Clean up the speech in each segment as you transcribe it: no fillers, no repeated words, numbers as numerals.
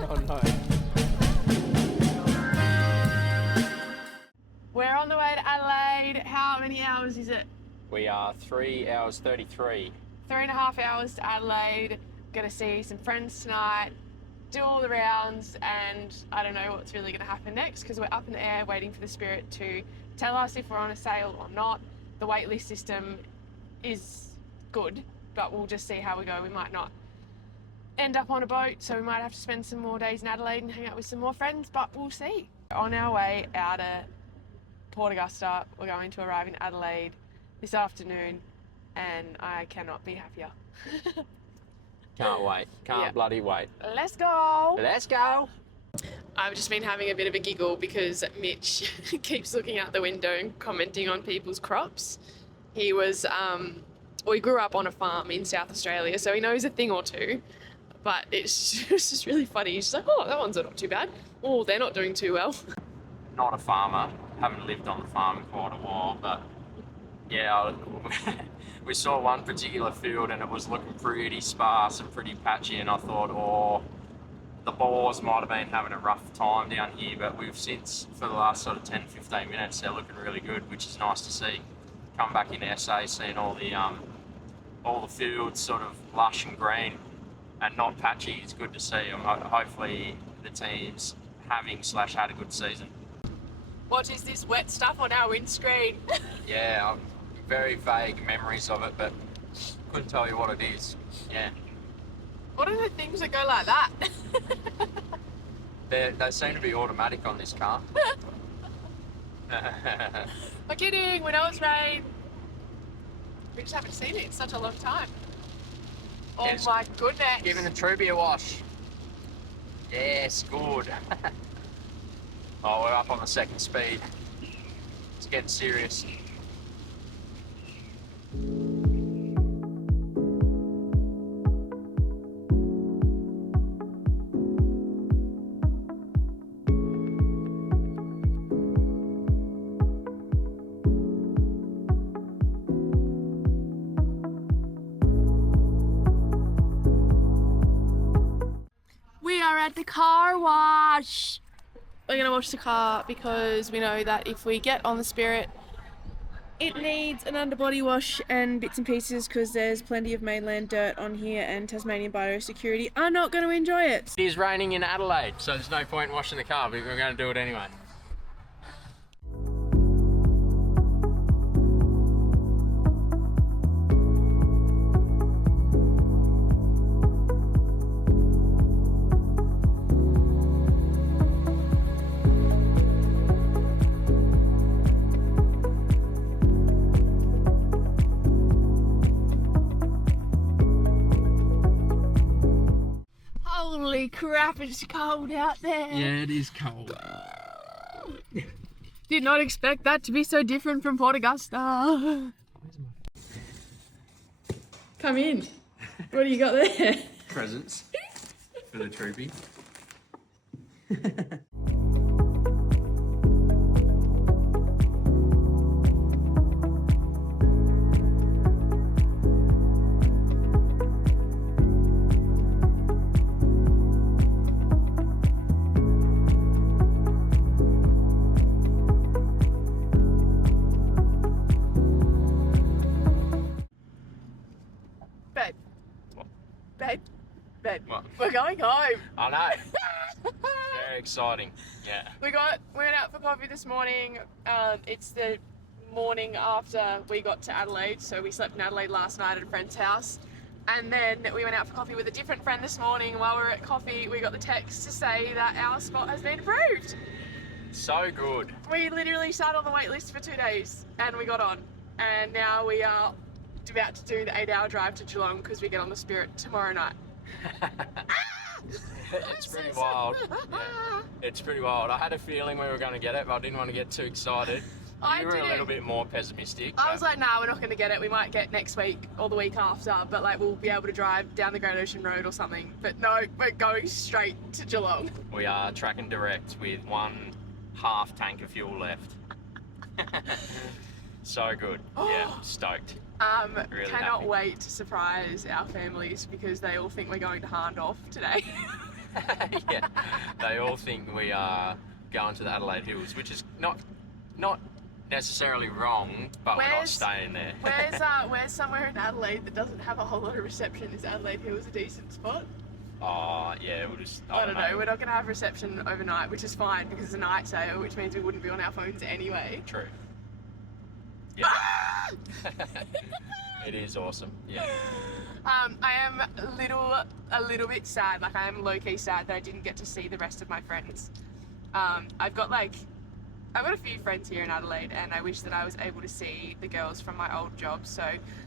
Oh no. We're on the way to Adelaide. How many hours is it? We are 3 hours 33. 3.5 hours to Adelaide. Gonna see some friends tonight, do all the rounds, and I don't know what's really gonna happen next because we're up in the air waiting for the Spirit to tell us if we're on a sail or not. The waitlist system is good, but we'll just see how we go. We might not end up on a boat, so we might have to spend some more days in Adelaide and hang out with some more friends, but we'll see. On our way out of Port Augusta, we're going to arrive in Adelaide this afternoon, and I cannot be happier. Can't wait. Can't bloody wait. Let's go. Let's go. I've just been having a bit of a giggle because Mitch keeps looking out the window and commenting on people's crops. He was, he grew up on a farm in South Australia, so he knows a thing or two, but it's just really funny. He's just like, oh, that one's not too bad. Oh, they're not doing too well. Not a farmer. Haven't lived on the farm in quite a while, but yeah, we saw one particular field and it was looking pretty sparse and pretty patchy, and I thought, oh, the boars might have been having a rough time down here, but we've since, for the last sort of 10-15 minutes, they're looking really good, which is nice to see. Come back in SA, seeing all the fields sort of lush and green and not patchy is good to see. Hopefully the team's had a good season. What is this wet stuff on our windscreen? Yeah, very vague memories of it, but couldn't tell you what it is. Yeah. What are the things that go like that? They seem to be automatic on this car. I'm kidding, we know it's rain. We just haven't seen it in such a long time. Oh yes. My goodness. Giving the Truby a wash. Yes, good. Oh, we're up on the second speed. It's getting serious. We are at the car wash. We're going to wash the car because we know that if we get on the Spirit, it needs an underbody wash and bits and pieces because there's plenty of mainland dirt on here and Tasmanian biosecurity are not going to enjoy it. It is raining in Adelaide, so there's no point in washing the car, but we're going to do it anyway. Holy crap, it's cold out there. Yeah, it is cold. Did not expect that to be so different from Port Augusta. Come in. What do you got there? Presents for the Troopy. Babe, What? we're going home. I know. Very exciting. Yeah. We went out for coffee this morning. It's the morning after we got to Adelaide, so we slept in Adelaide last night at a friend's house. And then we went out for coffee with a different friend this morning. While we were at coffee, we got the text to say that our spot has been approved. So good. We literally sat on the wait list for 2 days and we got on. And now we are about to do the 8-hour drive to Geelong because we get on the Spirit tomorrow night. It's pretty wild. Yeah. It's pretty wild. I had a feeling we were going to get it, but I didn't want to get too excited. You were a little bit more pessimistic. I was like, nah, we're not going to get it. We might get next week or the week after, but like we'll be able to drive down the Great Ocean Road or something. But no, we're going straight to Geelong. We are tracking direct with 1/2 tank of fuel left. So good. Yeah, stoked. Really cannot wait to surprise our families because they all think we're going to Harndorf today. Yeah, they all think we are going to the Adelaide Hills, which is not necessarily wrong, but we're not staying there. Where's somewhere in Adelaide that doesn't have a whole lot of reception? Is Adelaide Hills a decent spot? Oh, yeah, we'll just... I don't know. We're not going to have reception overnight, which is fine because it's a night sail, which means we wouldn't be on our phones anyway. True. Yeah. It is awesome, yeah. I am a little bit sad. Like, I am low-key sad that I didn't get to see the rest of my friends. I've got a few friends here in Adelaide, and I wish that I was able to see the girls from my old job. So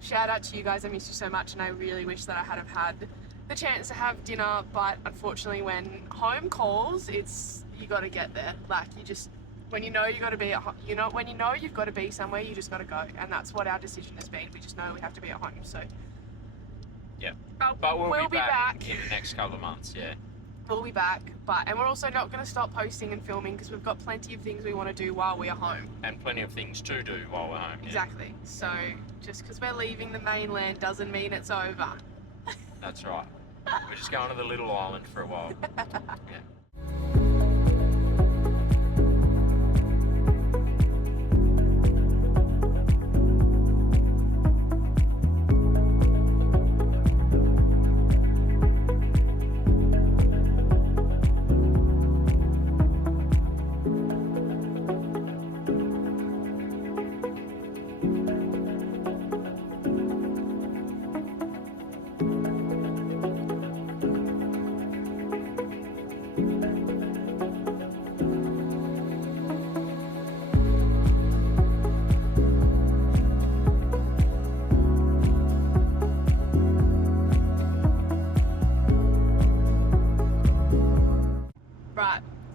shout out to you guys. I miss you so much, and I really wish that I had have had the chance to have dinner. But unfortunately, when home calls, you got to get there. Like, you just, when you know you got to be when you know you've got to be somewhere, you just got to go. And that's what our decision has been. We just know we have to be at home. So yeah, but we'll be back in the next couple of months. Yeah. We'll be back, and we're also not going to stop posting and filming because we've got plenty of things we want to do while we are home. And plenty of things to do while we're home. Yeah. Exactly. So just because we're leaving the mainland doesn't mean it's over. That's right. We're just going to the little island for a while. Yeah.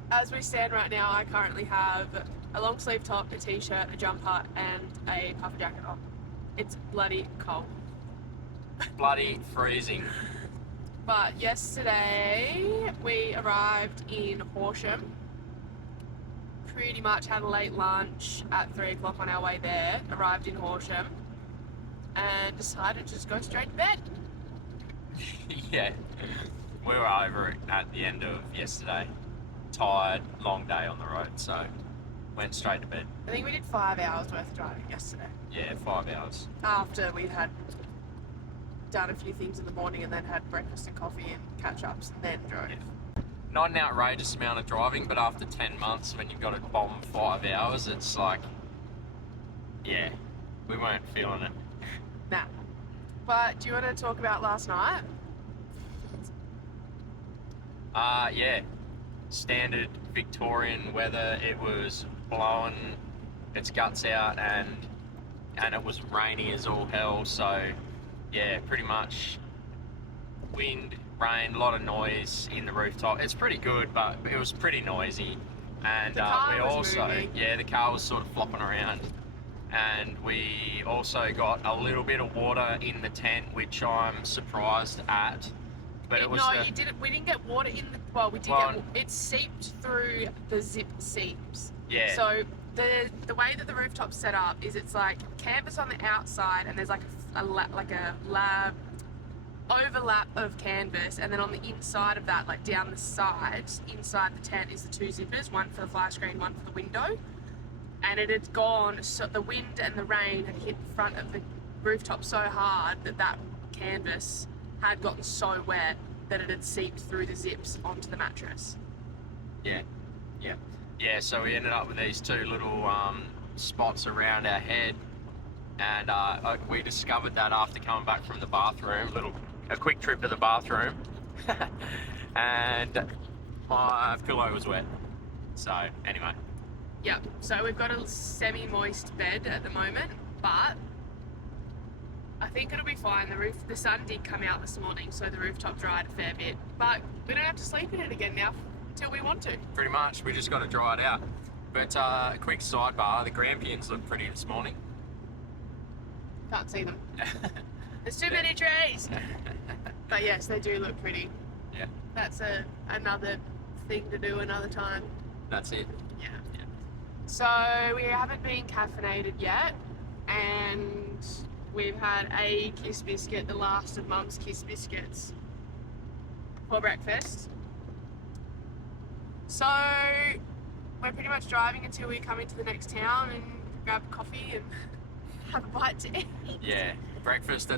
As we stand right now, I currently have a long sleeve top, a t-shirt, a jumper, and a puffer jacket on. It's bloody cold. Bloody freezing. But yesterday we arrived in Horsham. Pretty much had a late lunch at 3 o'clock on our way there. Arrived in Horsham and decided to just go straight to bed. Yeah, we were over it at the end of yesterday. Tired, long day on the road, so went straight to bed. I think we did 5 hours worth of driving yesterday. Yeah, 5 hours. After we had done a few things in the morning and then had breakfast and coffee and catch-ups and then drove. Yeah. Not an outrageous amount of driving, but after 10 months when you've got to bomb 5 hours, it's like, yeah, we weren't feeling it. Nah. But do you want to talk about last night? Yeah. Standard Victorian weather. It was blowing its guts out and it was rainy as all hell, so yeah, pretty much wind, rain, a lot of noise in the rooftop. It's pretty good, but it was pretty noisy. And the car we was also moving. Yeah, the car was sort of flopping around, and we also got a little bit of water in the tent, which I'm surprised at. But it was you didn't. We didn't get water in the. Well, we did get. It seeped through the zip seams. Yeah. So the way that the rooftop's set up is it's like canvas on the outside, and there's like a lab overlap of canvas, and then on the inside of that, like down the sides, inside the tent is the two zippers, one for the fly screen, one for the window. And it had gone. So the wind and the rain had hit the front of the rooftop so hard that canvas had gotten so wet that it had seeped through the zips onto the mattress. Yeah. So we ended up with these two little spots around our head, and we discovered that after coming back from the bathroom, a quick trip to the bathroom, and my pillow was wet. So anyway. Yep. So we've got a semi-moist bed at the moment, but I think it'll be fine. The sun did come out this morning, so the rooftop dried a fair bit. But we don't have to sleep in it again now until we want to. Pretty much, we just got to dry it out. But a quick sidebar, the grampians look pretty this morning. Can't see them. There's too many trees. But yes, they do look pretty. Yeah. That's another thing to do another time. That's it. Yeah. So we haven't been caffeinated yet, and we've had a kiss biscuit, the last of Mum's kiss biscuits, for breakfast. So we're pretty much driving until we come into the next town and grab a coffee and have a bite to eat. Yeah, breakfast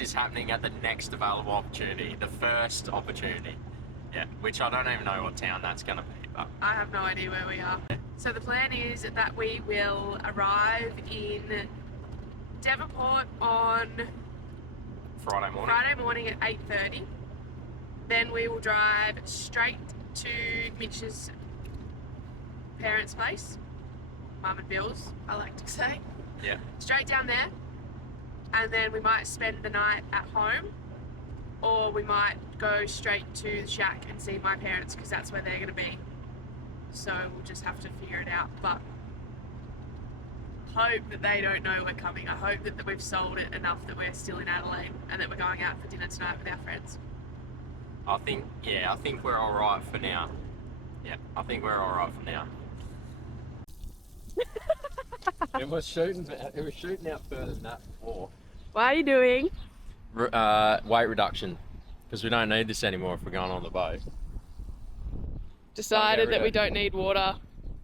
is happening at the next available opportunity, the first opportunity. Yeah, which I don't even know what town that's going to be, but I have no idea where we are. So the plan is that we will arrive in Devonport on Friday morning at 8:30. Then we will drive straight to Mitch's parents' place, Mum and Bill's, I like to say. Yeah. Straight down there, and then we might spend the night at home, or we might go straight to the shack and see my parents because that's where they're going to be. So we'll just have to figure it out, but hope that they don't know we're coming. I hope that we've sold it enough that we're still in Adelaide and that we're going out for dinner tonight with our friends. I think we're all right for now. Yeah, I think we're all right for now. It was shooting out further than that before. What are you doing? Weight reduction, because we don't need this anymore if we're going on the boat. Decided that we don't need water.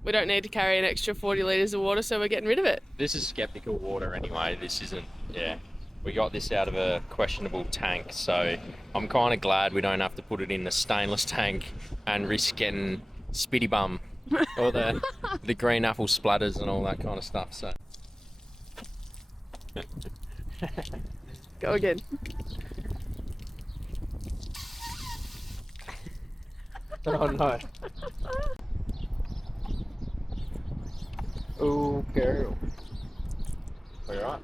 We don't need to carry an extra 40 litres of water, so we're getting rid of it. This is skeptical water anyway. This isn't, yeah. We got this out of a questionable tank, so I'm kind of glad we don't have to put it in the stainless tank and risk getting spitty bum or the green apple splatters and all that kind of stuff. So go again. Oh no. Oh, girl. Are you alright?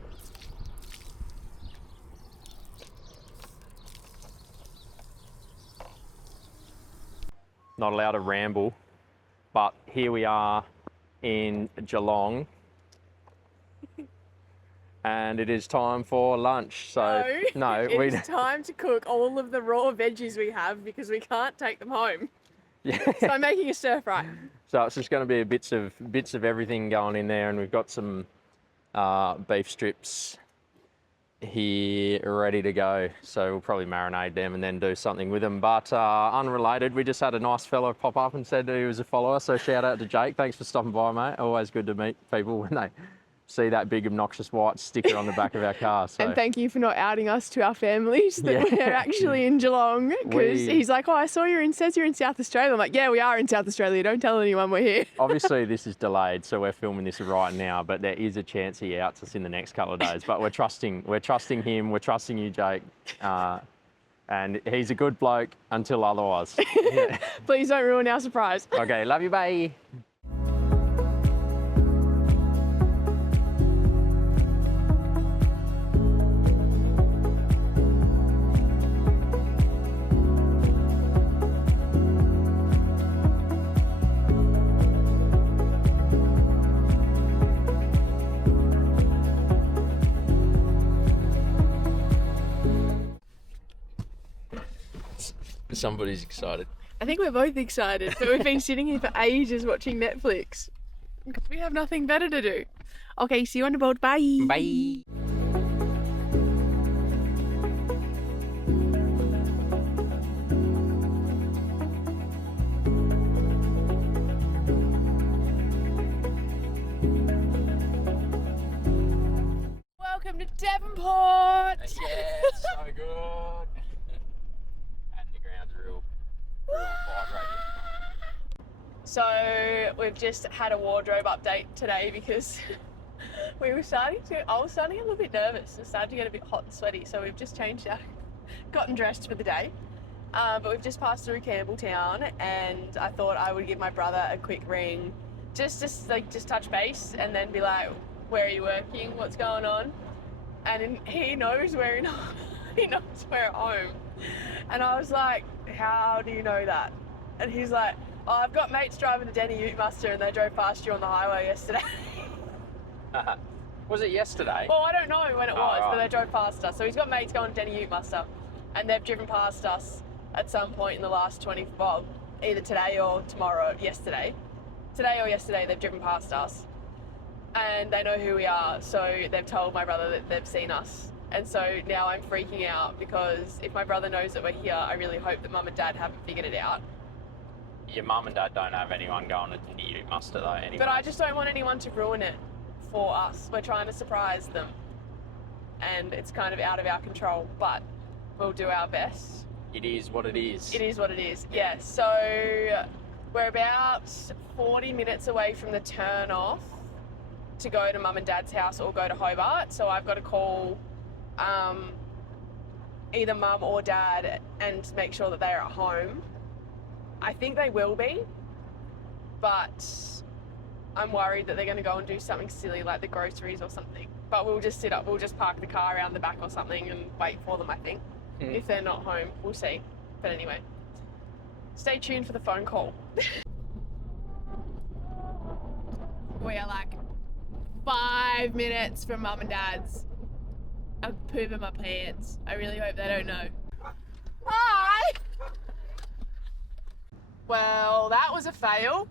Not allowed to ramble, but here we are in Geelong and it is time for lunch. So It's time to cook all of the raw veggies we have because we can't take them home. Yeah. So I'm making a stir fry. So it's just going to be bits of everything going in there, and we've got some beef strips here ready to go. So we'll probably marinate them and then do something with them. But unrelated, we just had a nice fellow pop up and said he was a follower. So shout out to Jake. Thanks for stopping by, mate. Always good to meet people when they see that big obnoxious white sticker on the back of our car. So. And thank you for not outing us to our families that we're actually in Geelong, because he's like, oh, I saw says you're in South Australia. I'm like, yeah, we are in South Australia. Don't tell anyone we're here. Obviously this is delayed, so we're filming this right now, but there is a chance he outs us in the next couple of days. But we're trusting him, we're trusting you, Jake. And he's a good bloke until otherwise. Yeah. Please don't ruin our surprise. Okay, love you, bye. Somebody's excited. I think we're both excited, but we've been sitting here for ages watching Netflix because we have nothing better to do. Okay, see you on the boat. Bye. Bye. Welcome to Devonport. Yeah, so good. And the ground's real vibrating. So we've just had a wardrobe update today because I was starting to get a little bit nervous and started to get a bit hot and sweaty. So we've just changed gotten dressed for the day. But we've just passed through Campbelltown, and I thought I would give my brother a quick ring, just touch base, and then be like, "Where are you working? What's going on?" And he knows we're home. And I was like, "How do you know that?" And he's like, "Oh, I've got mates driving to Denny Ute Muster, and they drove past you on the highway yesterday." Was it yesterday? Well, I don't know when it was, right. but they drove past us. So he's got mates going to Denny Ute Muster, and they've driven past us at some point in the last either today or yesterday. Today or yesterday, they've driven past us, and they know who we are. So they've told my brother that they've seen us. And so now I'm freaking out, because if my brother knows that we're here, I really hope that Mum and Dad haven't figured it out. Your mum and dad don't have anyone going to you, must they? Anyway. But I just don't want anyone to ruin it for us. We're trying to surprise them, and it's kind of out of our control, but we'll do our best. It is what it is. It is what it is, yeah. So we're about 40 minutes away from the turn off to go to mum and dad's house or go to Hobart. So I've got to call either mum or dad and make sure that they're at home. I think they will be, but I'm worried that they're going to go and do something silly like the groceries or something. But we'll just we'll just park the car around the back or something and wait for them, I think. If they're not home, we'll see. But anyway, stay tuned for the phone call. We are like 5 minutes from mum and dad's. I'm pooping my pants. I really hope they don't know. Hi! Well, that was a fail.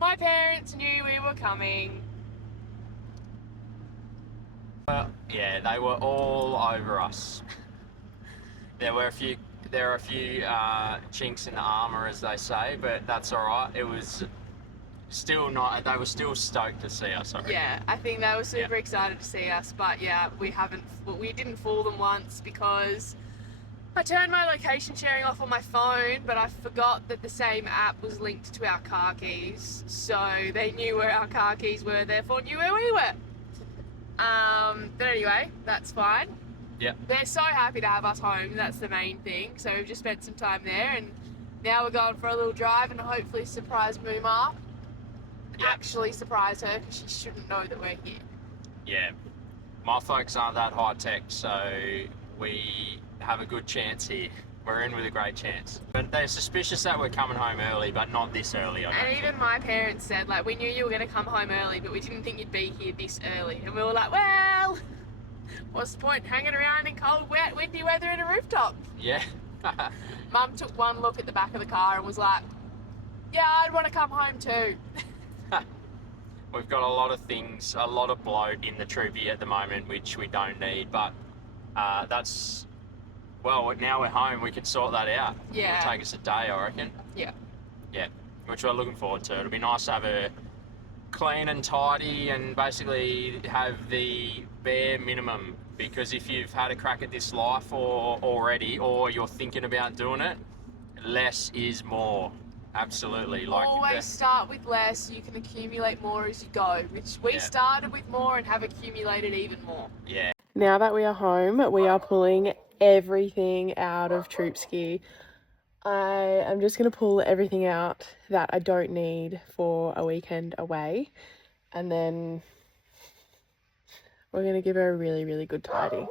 My parents knew we were coming. Yeah, they were all over us. There are a few chinks in the armour, as they say, but that's all right. It was still not. They were still stoked to see us. I reckon. Yeah, I think they were super excited to see us, but yeah, we didn't fool them once because I turned my location sharing off on my phone, but I forgot that the same app was linked to our car keys, so they knew where our car keys were, therefore knew where we were. But anyway, that's fine. Yeah. They're so happy to have us home, that's the main thing. So we've just spent some time there, and now we're going for a little drive and hopefully surprise Mooma. Yeah. Actually surprise her, because she shouldn't know that we're here. Yeah. My folks aren't that high tech, so we have a good chance here. We're in with a great chance. But they're suspicious that we're coming home early, but not this early, I don't And even my parents said, like, we knew you were going to come home early, but we didn't think you'd be here this early. And we were like, well, what's the point hanging around in cold, wet, windy weather in a rooftop? Yeah. Mum took one look at the back of the car and was like, yeah, I'd want to come home too. We've got a lot of things, a lot of bloat in the Troopy at the moment, which we don't need, but that's... Well, now we're home, we can sort that out. Yeah. It'll take us a day, I reckon. Yeah. Yeah, which we're looking forward to. It'll be nice to have a clean and tidy and basically have the bare minimum, because if you've had a crack at this life already, or you're thinking about doing it, less is more. Absolutely. Like always start with less so you can accumulate more as you go, which we started with more and have accumulated even more. Yeah. Now that we are home, we are pulling everything out of Troop's gear. I am just going to pull everything out that I don't need for a weekend away, and then we're going to give her a really, really good tidy.